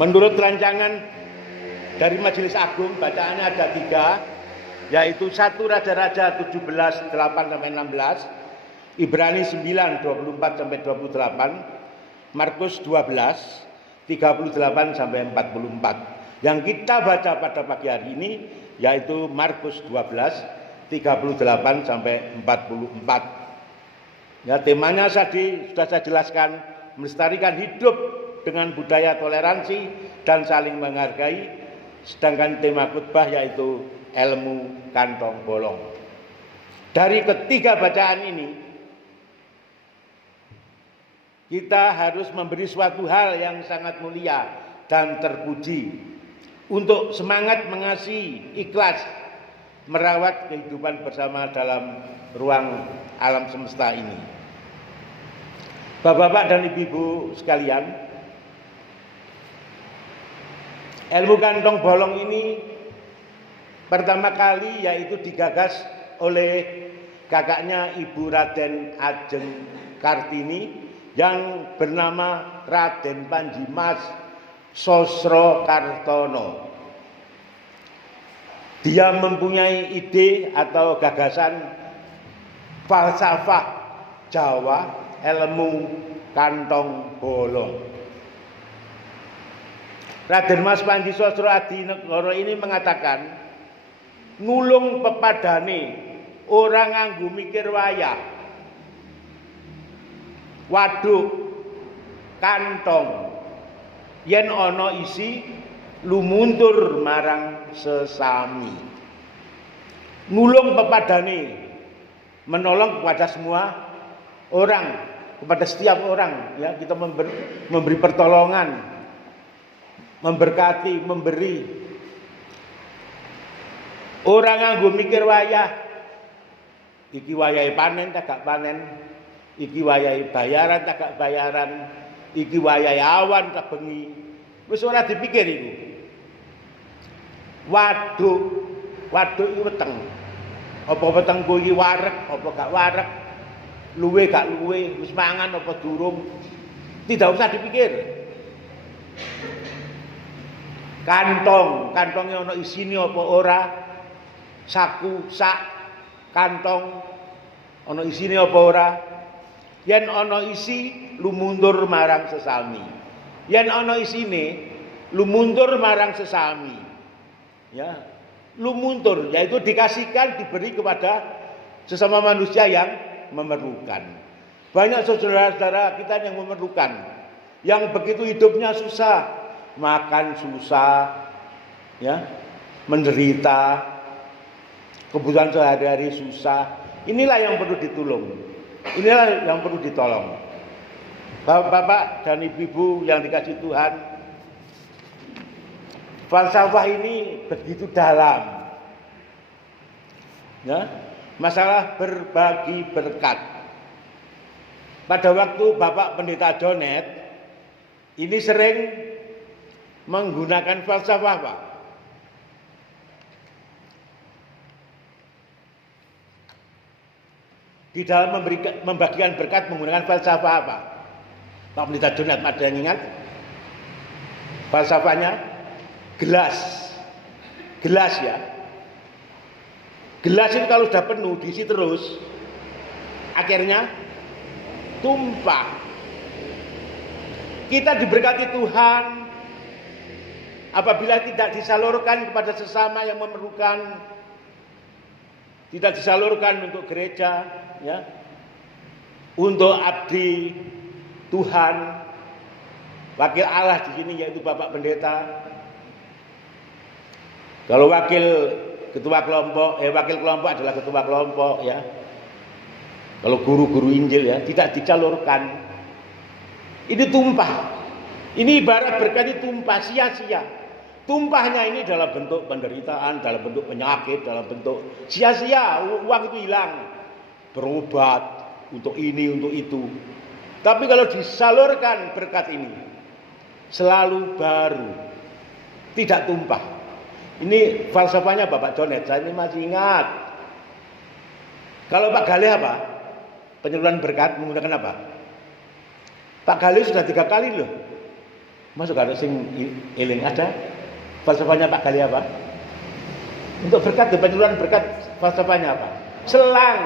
Menurut rancangan dari Majelis Agung, bacaannya ada 3, yaitu 1 Raja-Raja 17, 8-16, Ibrani 9, 24-28, Markus 12, 38-44. Yang kita baca pada pagi hari ini yaitu Markus 12, 38-44. Ya, temanya sudah saya jelaskan, melestarikan hidup dengan budaya toleransi dan saling menghargai. Sedangkan tema khotbah yaitu ilmu kantong bolong. Dari ketiga bacaan ini, kita harus memberi suatu hal yang sangat mulia dan terpuji untuk semangat mengasihi, ikhlas merawat kehidupan bersama dalam ruang alam semesta ini. Bapak-bapak dan ibu-ibu sekalian, ilmu kantong bolong ini pertama kali yaitu digagas oleh kakaknya Ibu Raden Ajeng Kartini yang bernama Raden Panji Mas Sosrokartono. Dia mempunyai ide atau gagasan falsafah Jawa ilmu kantong bolong. Raden Mas Panji Sosro Adinegoro ini mengatakan, nulung pepadane orang nganggo mikir wayah. Waduk kantong yen ana isi lumuntur marang sesami. Nulung pepadane, menolong kepada semua orang, kepada setiap orang, ya, kita memberi pertolongan, memberkati, memberi. Orang nganggo mikir wayah, iki wayahe panen tak gak panen, iki wayahe bayaran tak gak bayaran, iki wayahe awan tak bengi. Wis ora dipikir iku. Waduk iki weteng. Apa wetengku iki wareg, apa gak wareg, luwe gak luwe, wis mangan apa durung. Tidak usah dipikir. Kantongnya ana isine apa ora? Saku, sak, kantong ana isine apa ora? Yen ana isi lumuntur marang sesami. Yen ana isine lumuntur marang sesami. Ya, lumuntur yaitu dikasihkan, diberi kepada sesama manusia yang memerlukan. Banyak saudara-saudara kita yang memerlukan, yang begitu hidupnya susah, makan susah, ya, menderita, kebutuhan sehari-hari susah. Inilah yang perlu ditolong. Inilah yang perlu ditolong. Bapak-bapak dan ibu-ibu yang dikasihi Tuhan, falsafah ini begitu dalam. Ya, masalah berbagi berkat. Pada waktu Bapak Pendeta Jonet ini sering menggunakan falsafah, Pak. Di dalam membagikan berkat menggunakan falsafah apa? Pak Pendeta Jonet, ada yang ingat? Falsafahnya gelas ya. Gelas itu kalau sudah penuh diisi terus, akhirnya tumpah. Kita diberkati Tuhan apabila tidak disalurkan kepada sesama yang memerlukan, tidak disalurkan untuk gereja, ya, untuk abdi Tuhan, wakil Allah di sini yaitu Bapak Pendeta. Kalau wakil kelompok adalah ketua kelompok, ya. Kalau guru-guru Injil, ya, tidak dicalurkan, ini tumpah. Ini ibarat berkat ini tumpah sia-sia. Tumpahnya ini dalam bentuk penderitaan, dalam bentuk penyakit, dalam bentuk sia-sia. Uang itu hilang, berobat untuk ini, untuk itu. Tapi kalau disalurkan berkat ini, selalu baru, tidak tumpah. Ini falsafahnya Bapak Jonet, saya ini masih ingat. Kalau Pak Gale apa? Penyaluran berkat menggunakan apa? Pak Gale sudah 3 kali loh Masuk ada sing eling ada falsafahnya Pak Gali apa? Untuk berkat dan penyaluran berkat falsafahnya apa? Selang.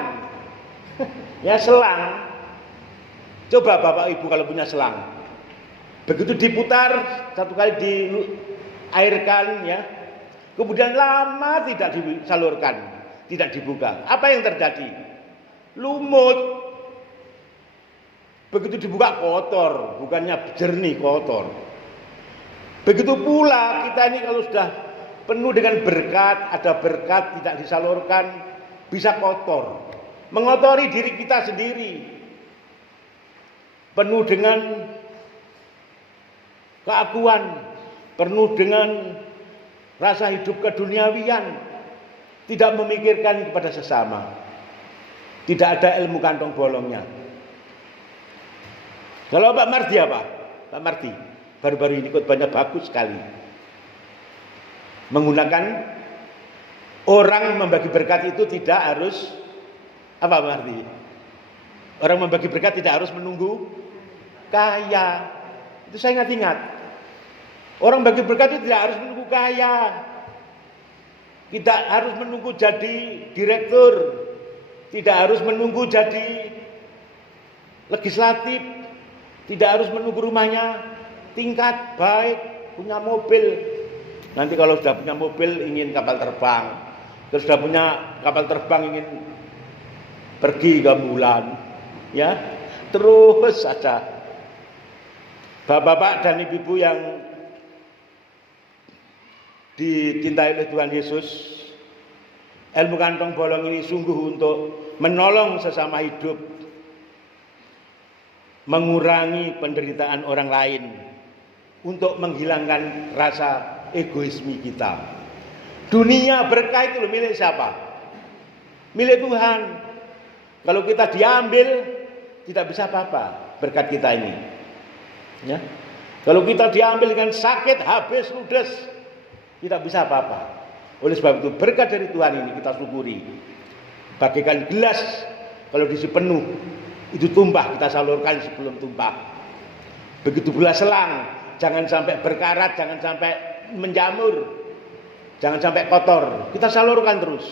Ya selang. Coba Bapak Ibu kalau punya selang. Begitu diputar satu kali diairkan ya. Kemudian lama tidak disalurkan, tidak dibuka. Apa yang terjadi? Lumut. Begitu dibuka kotor, bukannya jernih, kotor. Begitu pula kita ini kalau sudah penuh dengan berkat, ada berkat tidak disalurkan, bisa kotor. Mengotori diri kita sendiri. Penuh dengan keakuan, penuh dengan rasa hidup keduniawian, tidak memikirkan kepada sesama. Tidak ada ilmu kantong bolongnya. Kalau Pak Mardi apa? Pak Mardi baru-baru ini khotbahnya bagus sekali. Menggunakan orang membagi berkat itu tidak harus apa Pak Mardi? Orang membagi berkat tidak harus menunggu kaya. Itu saya ingat. Orang bagi berkat itu tidak harus menunggu kaya. Tidak harus menunggu jadi direktur. Tidak harus menunggu jadi legislatif. Tidak harus menunggu rumahnya tingkat baik, punya mobil. Nanti kalau sudah punya mobil ingin kapal terbang. Terus sudah punya kapal terbang ingin pergi ke bulan. Ya, terus saja. Bapak-bapak dan ibu-ibu yang dicintai oleh Tuhan Yesus, ilmu kantong bolong ini sungguh untuk menolong sesama hidup, mengurangi penderitaan orang lain, untuk menghilangkan rasa egoisme kita. Dunia berkah itu milik siapa? Milik Tuhan. Kalau kita diambil, tidak bisa apa-apa berkat kita ini. Ya. Kalau kita diambil dengan sakit, habis, ludes, tidak bisa apa-apa. Oleh sebab itu berkat dari Tuhan ini kita syukuri. Bagaikan gelas, kalau diisi penuh, itu tumpah, kita salurkan sebelum tumpah. Begitu pula selang, jangan sampai berkarat, jangan sampai menjamur, jangan sampai kotor, kita salurkan terus.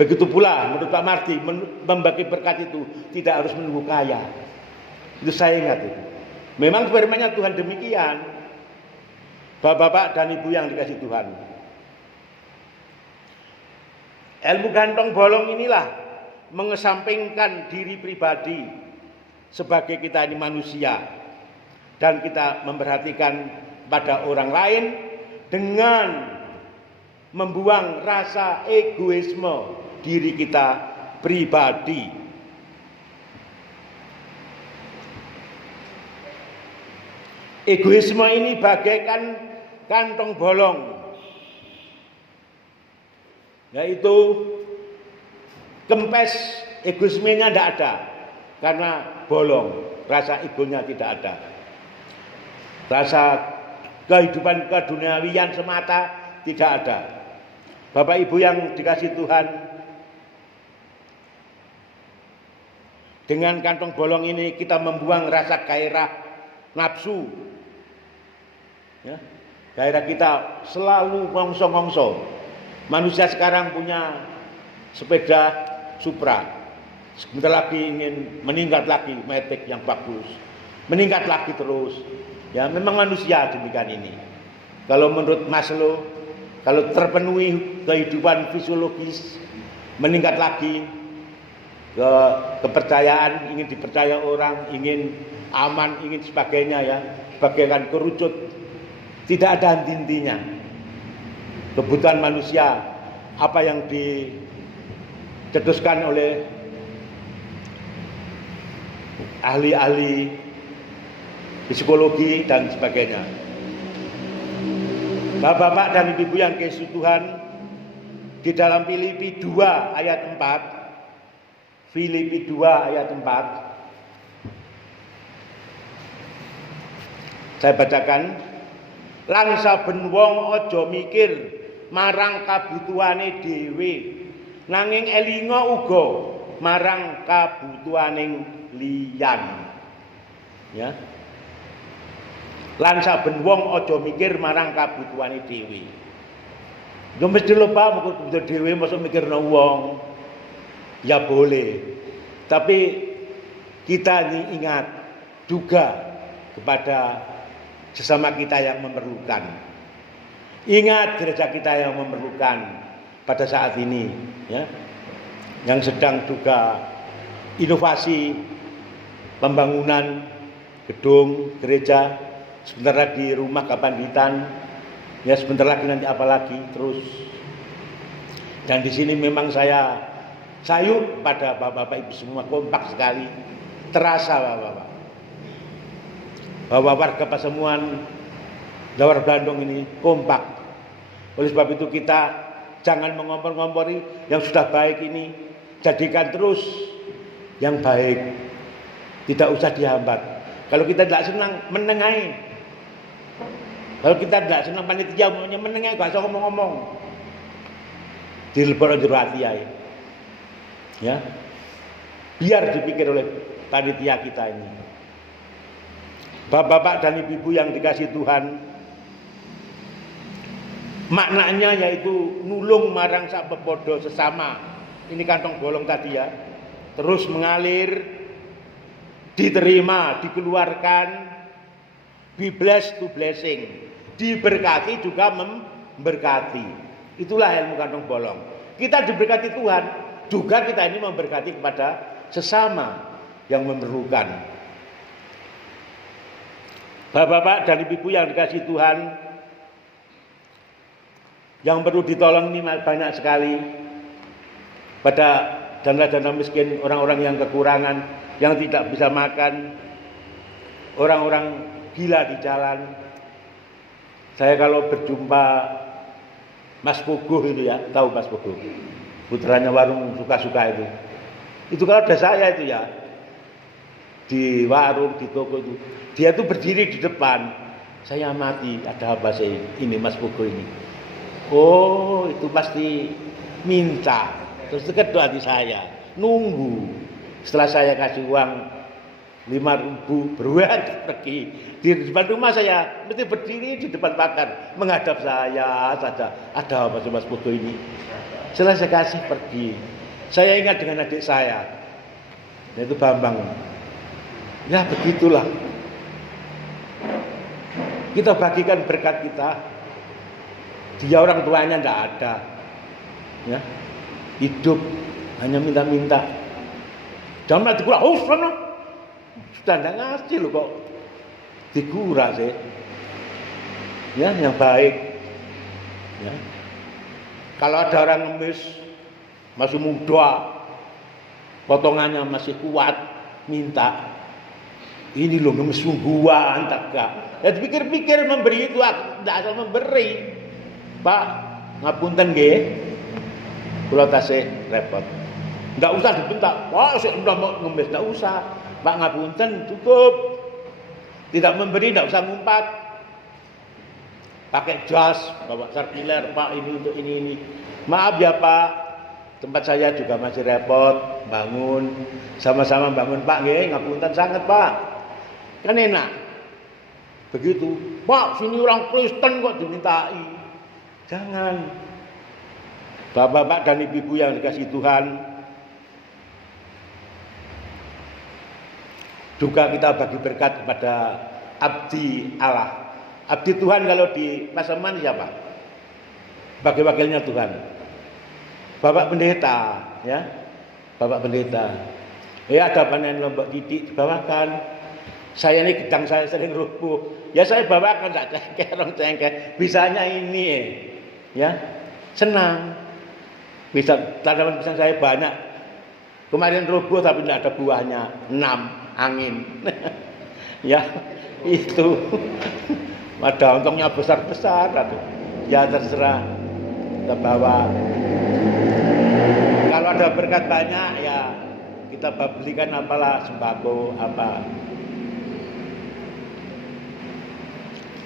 Begitu pula menurut Pak Mardi, membagi berkat itu tidak harus menunggu kaya. Itu saya ingat itu. Memang firman-Nya Tuhan demikian. Bapak-bapak dan ibu yang dikasih Tuhan. Ilmu gantong bolong inilah mengesampingkan diri pribadi sebagai kita ini manusia, dan kita memperhatikan pada orang lain dengan membuang rasa egoisme diri kita pribadi. Egoisme ini bagaikan kantong bolong, yaitu kempes, egoismenya tidak ada karena bolong, rasa egonya tidak ada, rasa kehidupan keduniawian semata tidak ada. Bapak Ibu yang dikasih Tuhan, dengan kantong bolong ini kita membuang rasa gairah, nafsu. Ya, gairah kita selalu ngongso-ngongso. Manusia sekarang punya sepeda Supra, sebentar lagi ingin meningkat lagi, Matic yang bagus, meningkat lagi terus. Ya, memang manusia demikian ini. Kalau menurut Maslow, kalau terpenuhi kehidupan fisiologis, meningkat lagi ke kepercayaan, ingin dipercaya orang, ingin aman, ingin sebagainya, ya, bagaikan kerucut, tidak ada henti-hentinya. Kebutuhan manusia, apa yang dicetuskan oleh ahli-ahli psikologi dan sebagainya. Bapak-bapak dan ibu-ibu yang dikasihi Tuhan, di dalam Filipi 2 ayat 4, Filipi 2 ayat 4, saya bacakan. Lan saben wong aja mikir marang kabutuhane dhewe, nanging elinga uga marang kabutuhaning liyan. Ya. Lan saben wong aja mikir marang kabutuhane dhewe. Yo mesti lupa mung kebutuhan dhewe mosok mikirno wong. Ya boleh. Tapi kita ini ingat juga kepada sesama kita yang memerlukan. Ingat gereja kita yang memerlukan pada saat ini, ya, yang sedang juga inovasi pembangunan gedung gereja, sebentar lagi rumah Kapanditan, ya sebentar lagi nanti apalagi terus. Dan di sini memang saya sayup pada bapak-bapak ibu semua, kompak sekali, terasa bapak-bapak bahwa warga Pasemuan Lawar Bandung ini kompak. Oleh sebab itu kita jangan mengompor-ngompori yang sudah baik ini, jadikan terus yang baik, tidak usah dihambat. Kalau kita tidak senang menengahi, kalau kita tidak senang panitia menengahi, gak usah ngomong-ngomong, dilebur jero hati ya, biar dipikir oleh panitia kita ini. Bapak-bapak dan ibu-ibu yang dikasih Tuhan, maknanya yaitu nulung marang sak pepodo sesama. Ini kantong bolong tadi ya, terus mengalir, diterima, dikeluarkan, be blessed to blessing, diberkati juga memberkati. Itulah ilmu kantong bolong. Kita diberkati Tuhan, juga kita ini memberkati kepada sesama yang memerlukan. Bapak-bapak dan ibu-ibu yang dikasih Tuhan, yang perlu ditolong ini banyak sekali. Pada janda-janda miskin, orang-orang yang kekurangan, yang tidak bisa makan, orang-orang gila di jalan. Saya kalau berjumpa Mas Puguh itu ya, tahu Mas Puguh, putranya warung suka-suka itu kalau ada saya itu ya, di warung, di toko itu, dia tuh berdiri di depan. Saya mati, ada apa sih ini Mas Puguh ini? Oh, itu pasti minta. Terus kedua hati saya, nunggu. Setelah saya kasih uang 5.000, berangkat pergi. Di depan rumah saya mesti berdiri di depan pagar, menghadap saya saja. Ada apa sih Mas Puguh ini? Setelah saya kasih pergi. Saya ingat dengan adik saya, yaitu Bambang. Ya begitulah. Kita bagikan berkat kita. Dia orang tuanya tidak ada, ya, hidup hanya minta-minta. Jangan dikura, oh sana, sudah tidak ngasih loh kok dikura sih, ya yang baik. Ya. Kalau ada orang ngemis masih muda, potongannya masih kuat, minta, ini loh ngemis sungguhan, tak gak. Ya dipikir-pikir memberi itu tidak asal memberi. Pak, ngapunten nggih. Kula tasih repot. Enggak usah dibentak. Wah, sik ndak ngemis, enggak usah. Pak ngapunten cukup. Tidak memberi, enggak usah ngumpat. Pakai jas, bawa sirkuler, Pak ini untuk ini. Maaf ya Pak, tempat saya juga masih repot bangun. Sama-sama bangun Pak nggih, ngapunten sangat Pak. Kan enak. Begitu. Pak, sini orang Kristen kok dimintai. Jangan. Bapak-bapak dan ibu-ibu yang dikasih Tuhan, juga kita bagi berkat kepada abdi Allah. Abdi Tuhan kalau di Paseman siapa? Bagi wakilnya Tuhan. Bapak pendeta, ya. Bapak pendeta. Ya ada panen lombok didik dibawakan. Saya ini gedang saya sering rubuh. Ya saya bawakan tak cengkeh, rong cengkeh. Bisanya ini ya, senang. Bisa tanaman pisang saya banyak. Kemarin rubuh tapi tidak ada buahnya, 6 angin. Ya, itu. Ada untungnya besar-besar aduh. Ya terserah kita bawa. Kalau ada berkat banyak ya kita belikan apalah sembako apa.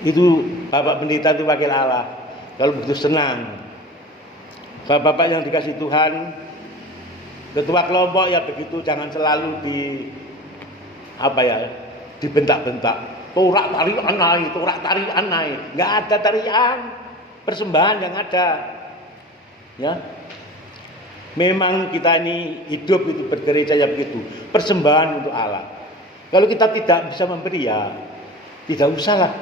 Itu Bapak pendeta itu wakil Allah. Kalau begitu senang. Bapak-bapak yang dikasih Tuhan, ketua kelompok ya begitu, jangan selalu dibentak-bentak. torak tarian naik. Nggak ada tarian, persembahan yang ada. Ya, memang kita ini hidup itu bergereja ya begitu, persembahan untuk Allah. Kalau kita tidak bisa memberi ya tidak usahlah.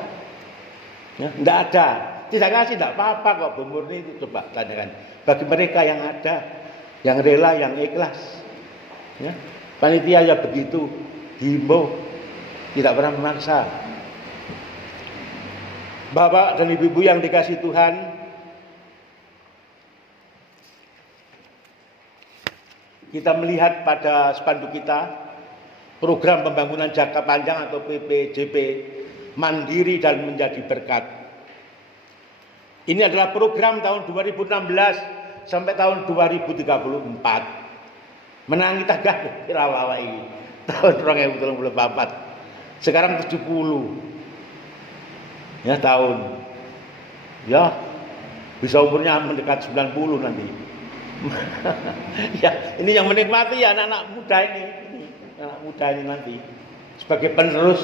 Ya, nggak ada, tidak ngasih tidak apa-apa kok. Bu Murni itu coba tanyakan bagi mereka yang ada, yang rela, yang ikhlas. Ya, panitia ya begitu, himbau, tidak pernah memaksa. Bapak dan ibu-ibu yang dikasih Tuhan, kita melihat pada spanduk kita program pembangunan jangka panjang atau PPJP, mandiri dan menjadi berkat. Ini adalah program tahun 2016 sampai tahun 2034. Menangi tagah kirawawai tahun 2034. Sekarang 70. Ya tahun. Ya bisa umurnya mendekat 90 nanti. Ya, ini yang menikmati ya anak-anak muda ini. Anak muda ini nanti sebagai penerus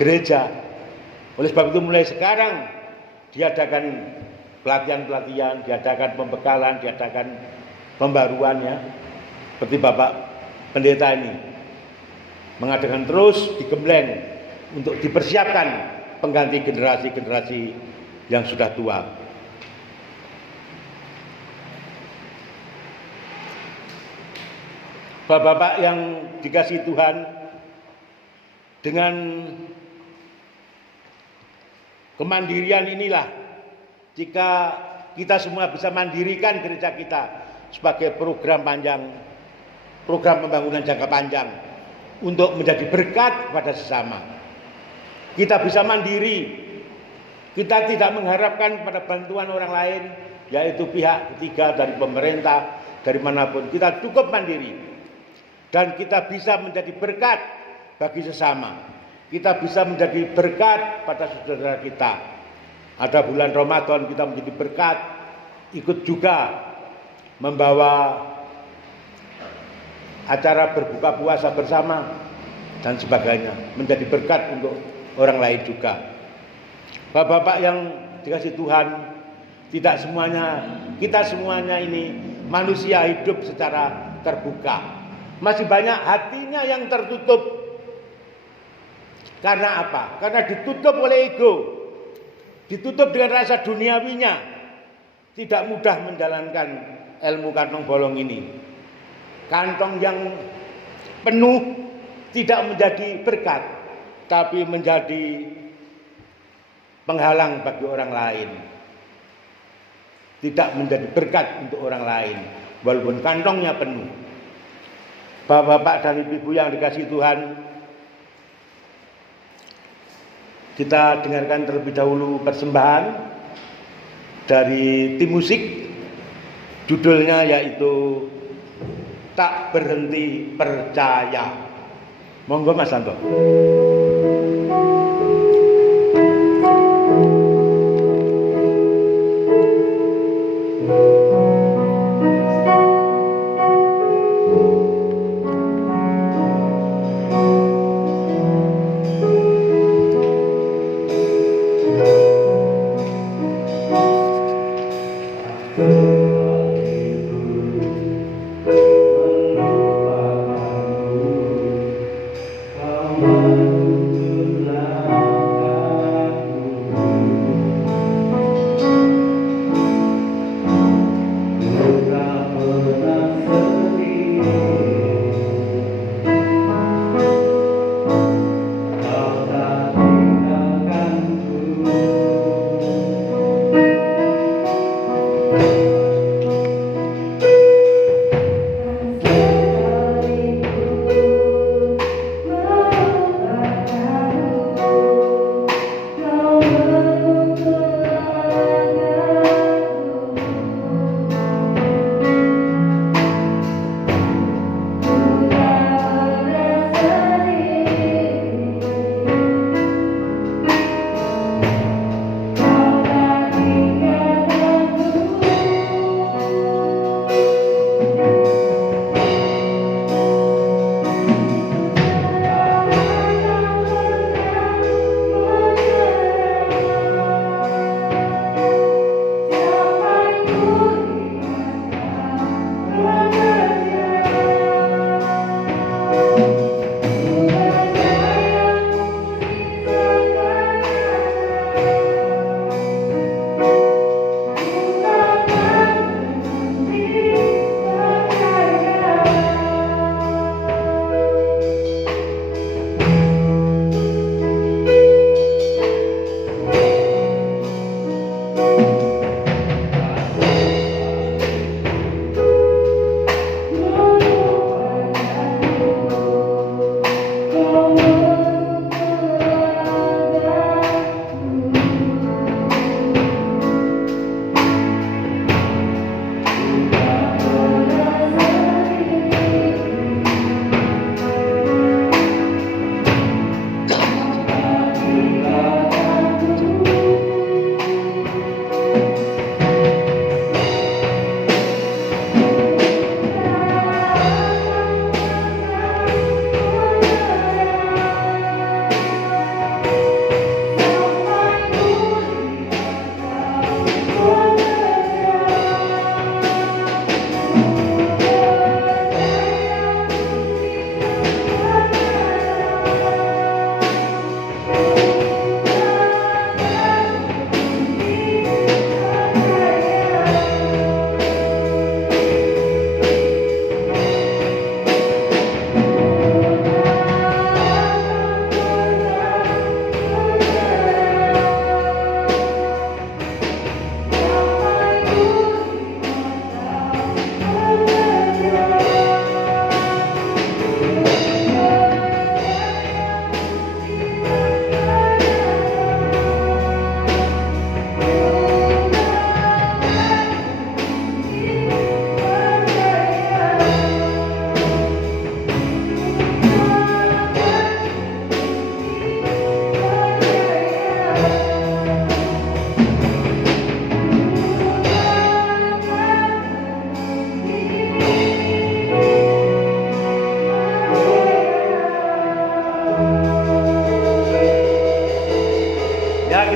gereja. Oleh sebab itu mulai sekarang diadakan pelatihan-pelatihan, diadakan pembekalan, diadakan pembaruan ya. Seperti Bapak Pendeta ini mengadakan terus digembleng untuk dipersiapkan pengganti generasi-generasi yang sudah tua. Bapak-bapak yang dikasihi Tuhan, dengan kemandirian inilah jika kita semua bisa mandirikan gereja kita sebagai program pembangunan jangka panjang untuk menjadi berkat kepada sesama. Kita bisa mandiri, kita tidak mengharapkan pada bantuan orang lain, yaitu pihak ketiga dari pemerintah, dari manapun. Kita cukup mandiri. Dan kita bisa menjadi berkat bagi sesama. Kita bisa menjadi berkat pada saudara kita. Ada bulan Ramadan kita menjadi berkat, ikut juga membawa acara berbuka puasa bersama dan sebagainya, menjadi berkat untuk orang lain juga. Bapak-bapak yang dikasihi Tuhan, tidak semuanya, kita semuanya ini manusia hidup secara terbuka. Masih banyak hatinya yang tertutup. Karena apa? Karena ditutup oleh ego. Ditutup dengan rasa duniawinya. Tidak mudah menjalankan ilmu kantong bolong ini. Kantong yang penuh tidak menjadi berkat, tapi menjadi penghalang bagi orang lain. Tidak menjadi berkat untuk orang lain, walaupun kantongnya penuh. Bapak-bapak dan ibu-ibu yang dikasihi Tuhan, kita dengarkan terlebih dahulu persembahan dari tim musik. Judulnya yaitu Tak Berhenti Percaya. Monggo Mas Santo. Amen.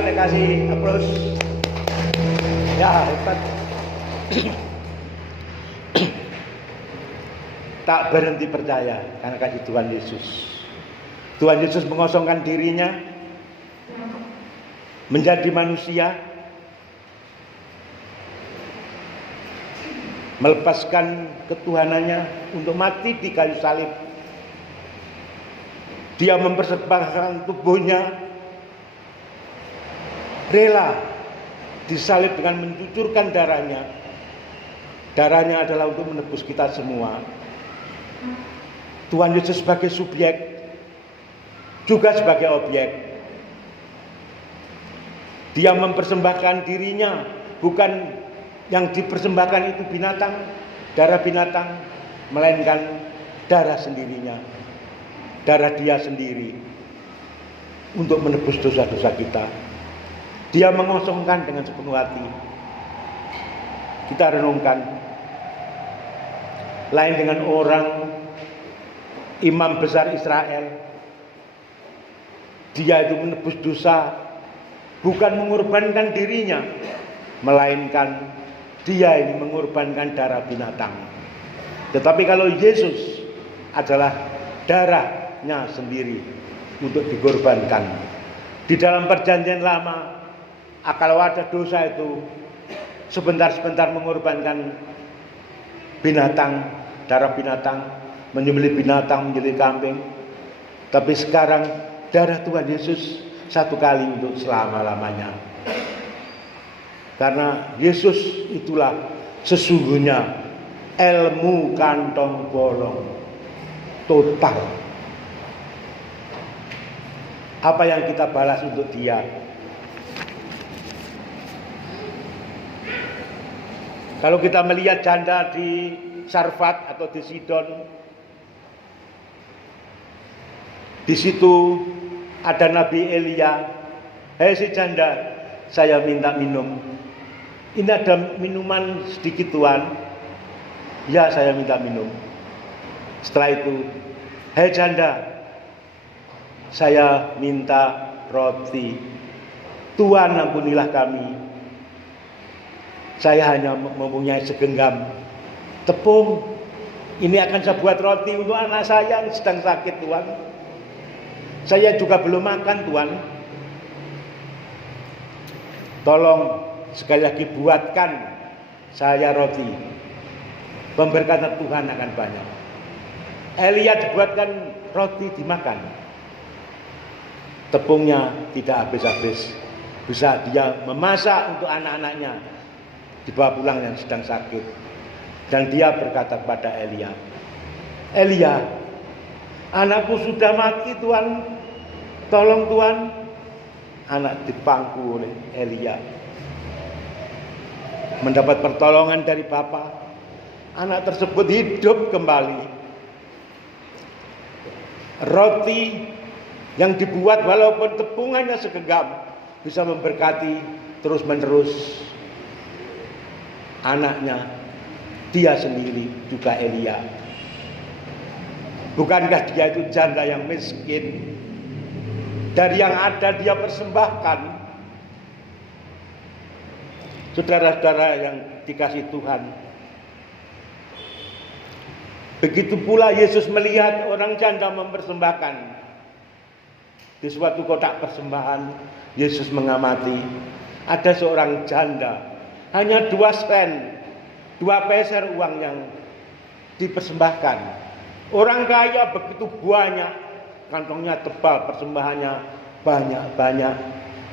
nek kasih aplaus. Ya, hebat. Tak berhenti percaya karena kasih Tuhan Yesus. Tuhan Yesus mengosongkan dirinya menjadi manusia, melepaskan ketuhanannya untuk mati di kayu salib. Dia mempersembahkan tubuhnya, rela disalib dengan mencucurkan darahnya. Darahnya adalah untuk menebus kita semua. Tuhan Yesus sebagai subjek, juga sebagai objek. Dia mempersembahkan dirinya, bukan yang dipersembahkan itu binatang, darah binatang, melainkan darah sendirinya, darah dia sendiri untuk menebus dosa-dosa kita. Dia mengosongkan dengan sepenuh hati. Kita renungkan, lain dengan orang imam besar Israel, dia itu menebus dosa bukan mengorbankan dirinya, melainkan dia ini mengorbankan darah binatang. Tetapi kalau Yesus adalah darahnya sendiri untuk dikorbankan. Di dalam perjanjian lama, kalau ada dosa itu sebentar-sebentar mengorbankan binatang, darah binatang, menyembelih binatang, menyembelih kambing. Tapi sekarang darah Tuhan Yesus satu kali untuk selama-lamanya. Karena Yesus itulah sesungguhnya ilmu kantong bolong total. Apa yang kita balas untuk dia? Kalau kita melihat janda di Sarfat atau di Sidon, di situ ada Nabi Elia. Hei si janda, saya minta minum. Ini ada minuman sedikit Tuhan. Ya, saya minta minum. Setelah itu, hei janda, saya minta roti. Tuhan, ampunilah kami. Saya hanya mempunyai segenggam tepung. Ini akan saya buat roti untuk anak saya yang sedang sakit, Tuhan. Saya juga belum makan, Tuhan. Tolong sekali lagi buatkan saya roti. Pemberkatan Tuhan akan banyak. Elia dibuatkan roti dimakan. Tepungnya tidak habis-habis. Bisa dia memasak untuk anak-anaknya, dibawa pulang yang sedang sakit. Dan dia berkata kepada Elia, Elia, anakku sudah mati, Tuhan. Tolong Tuhan. Anak dipangku oleh Elia. Mendapat pertolongan dari Bapa. Anak tersebut hidup kembali. Roti yang dibuat walaupun tepungannya segenggam bisa memberkati terus-menerus anaknya, dia sendiri juga Elia. Bukankah dia itu janda yang miskin? Dari yang ada dia persembahkan. Saudara-saudara yang dikasih Tuhan, begitu pula Yesus melihat orang janda mempersembahkan. Di suatu kotak persembahan, Yesus mengamati ada seorang janda, hanya 2 sen, 2 peser uang yang dipersembahkan. Orang kaya begitu banyak, kantongnya tebal, persembahannya banyak-banyak.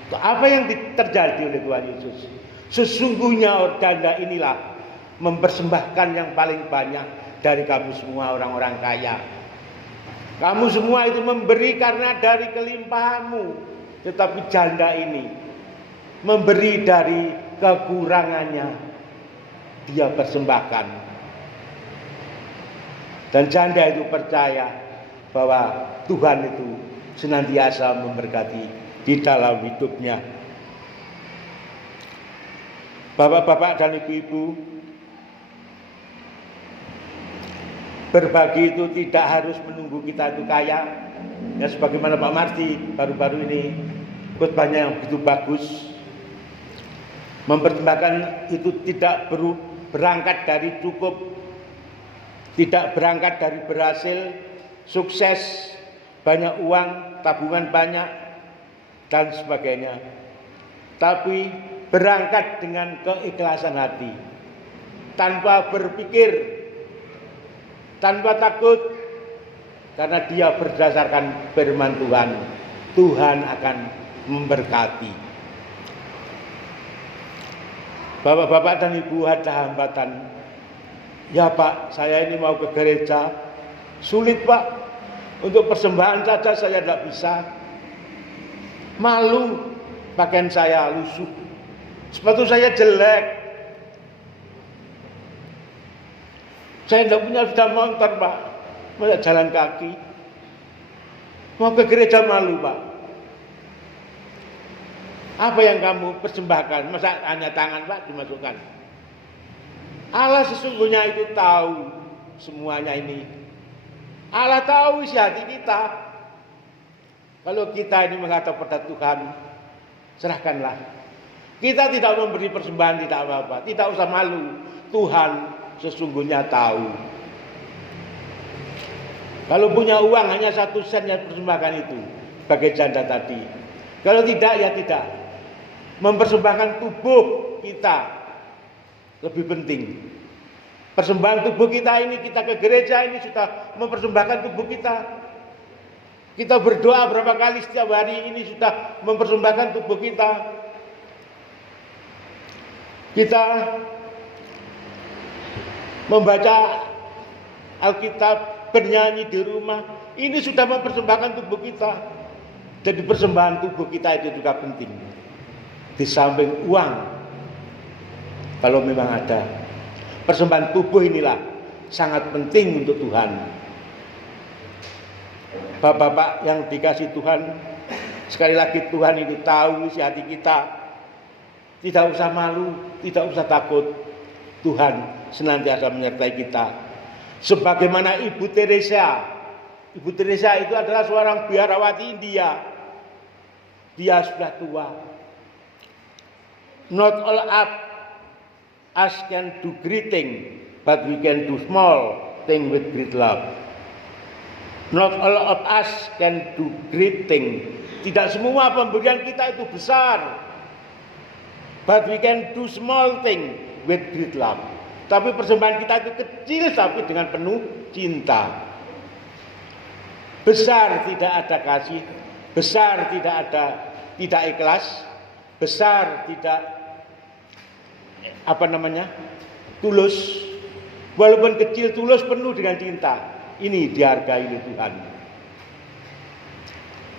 Apa yang terjadi oleh Tuhan Yesus? Sesungguhnya janda inilah mempersembahkan yang paling banyak dari kamu semua orang-orang kaya. Kamu semua itu memberi karena dari kelimpahanmu, tetapi janda ini memberi dari kekurangannya, dia persembahkan. Dan janda itu percaya bahwa Tuhan itu senantiasa memberkati di dalam hidupnya. Bapak-bapak dan ibu-ibu, berbagi itu tidak harus menunggu kita itu kaya. Ya sebagaimana Pak Marti baru-baru ini khotbahnya yang begitu bagus. Mempersembahkan itu tidak berangkat dari cukup, tidak berangkat dari berhasil, sukses, banyak uang, tabungan banyak, dan sebagainya. Tapi berangkat dengan keikhlasan hati, tanpa berpikir, tanpa takut, karena dia berdasarkan firman Tuhan. Tuhan akan memberkati. Bapak-bapak dan ibu, ada hambatan. Ya Pak, saya ini mau ke gereja. Sulit Pak, untuk persembahan saja saya tidak bisa. Malu, pakaian saya lusuh, sepatu saya jelek, saya tidak punya sepeda motor Pak, mau jalan kaki. Mau ke gereja malu Pak. Apa yang kamu persembahkan? Masa hanya tangan Pak dimasukkan? Allah sesungguhnya itu tahu semuanya ini. Allah tahu isi hati kita. Kalau kita ini menghadap pada Tuhan, serahkanlah. Kita tidak memberi persembahan, tidak apa-apa, tidak usah malu. Tuhan sesungguhnya tahu. Kalau punya uang hanya 1 sen yang persembahkan itu, bagai janda tadi. Kalau tidak, ya tidak. Mempersembahkan tubuh kita lebih penting. Persembahan tubuh kita ini, kita ke gereja ini sudah mempersembahkan tubuh kita. Kita berdoa berapa kali setiap hari ini sudah mempersembahkan tubuh kita. Kita membaca Alkitab, bernyanyi di rumah, ini sudah mempersembahkan tubuh kita. Jadi persembahan tubuh kita itu juga penting. Di samping uang, kalau memang ada, persembahan tubuh inilah sangat penting untuk Tuhan. Bapak-bapak yang dikasih Tuhan, sekali lagi Tuhan ini tahu isi hati kita. Tidak usah malu, tidak usah takut. Tuhan senantiasa menyertai kita. Sebagaimana Ibu Teresa. Ibu Teresa itu adalah seorang biarawati India. Dia sudah tua. Not all of us can do great thing, but we can do small thing with great love. Not all of us can do great thing. Tidak semua pemberian kita itu besar, but we can do small thing with great love. Tapi persembahan kita itu kecil tapi dengan penuh cinta. Besar tidak ada kasih, besar tidak ikhlas, besar tidak tulus. Walaupun kecil, tulus, penuh dengan cinta. Ini dihargai oleh Tuhan.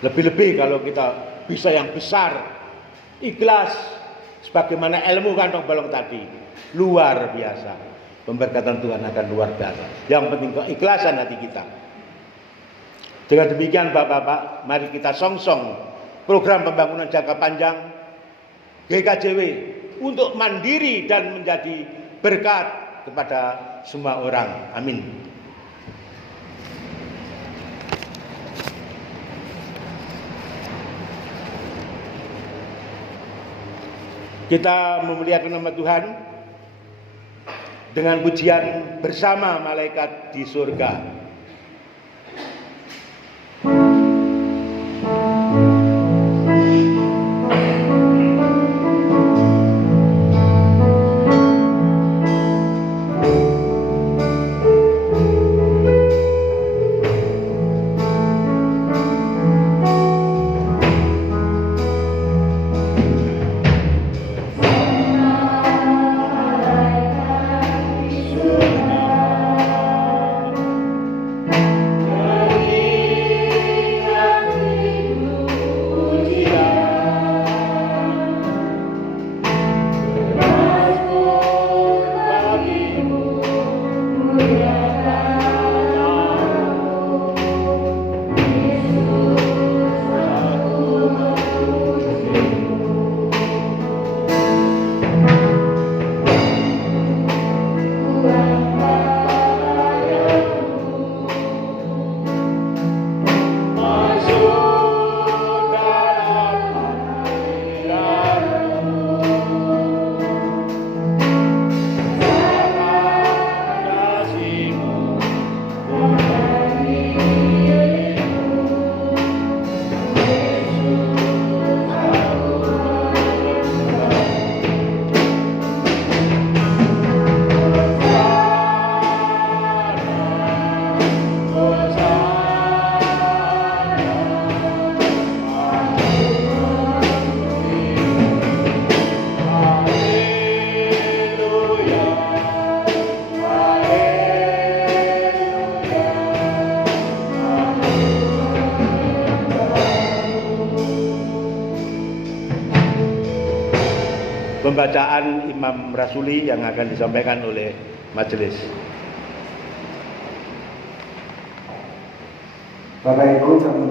Lebih-lebih kalau kita bisa yang besar, ikhlas, sebagaimana ilmu kantong bolong tadi, luar biasa. Pemberkatan Tuhan akan luar biasa. Yang penting keikhlasan hati kita. Dengan demikian Bapak-bapak, mari kita song-song program pembangunan jangka panjang GKJW untuk mandiri dan menjadi berkat kepada semua orang. Amin. Kita memuliakan nama Tuhan dengan pujian bersama malaikat di surga. pembacaan Imam Rasuli yang akan disampaikan oleh majelis. Bapak Ibu, kami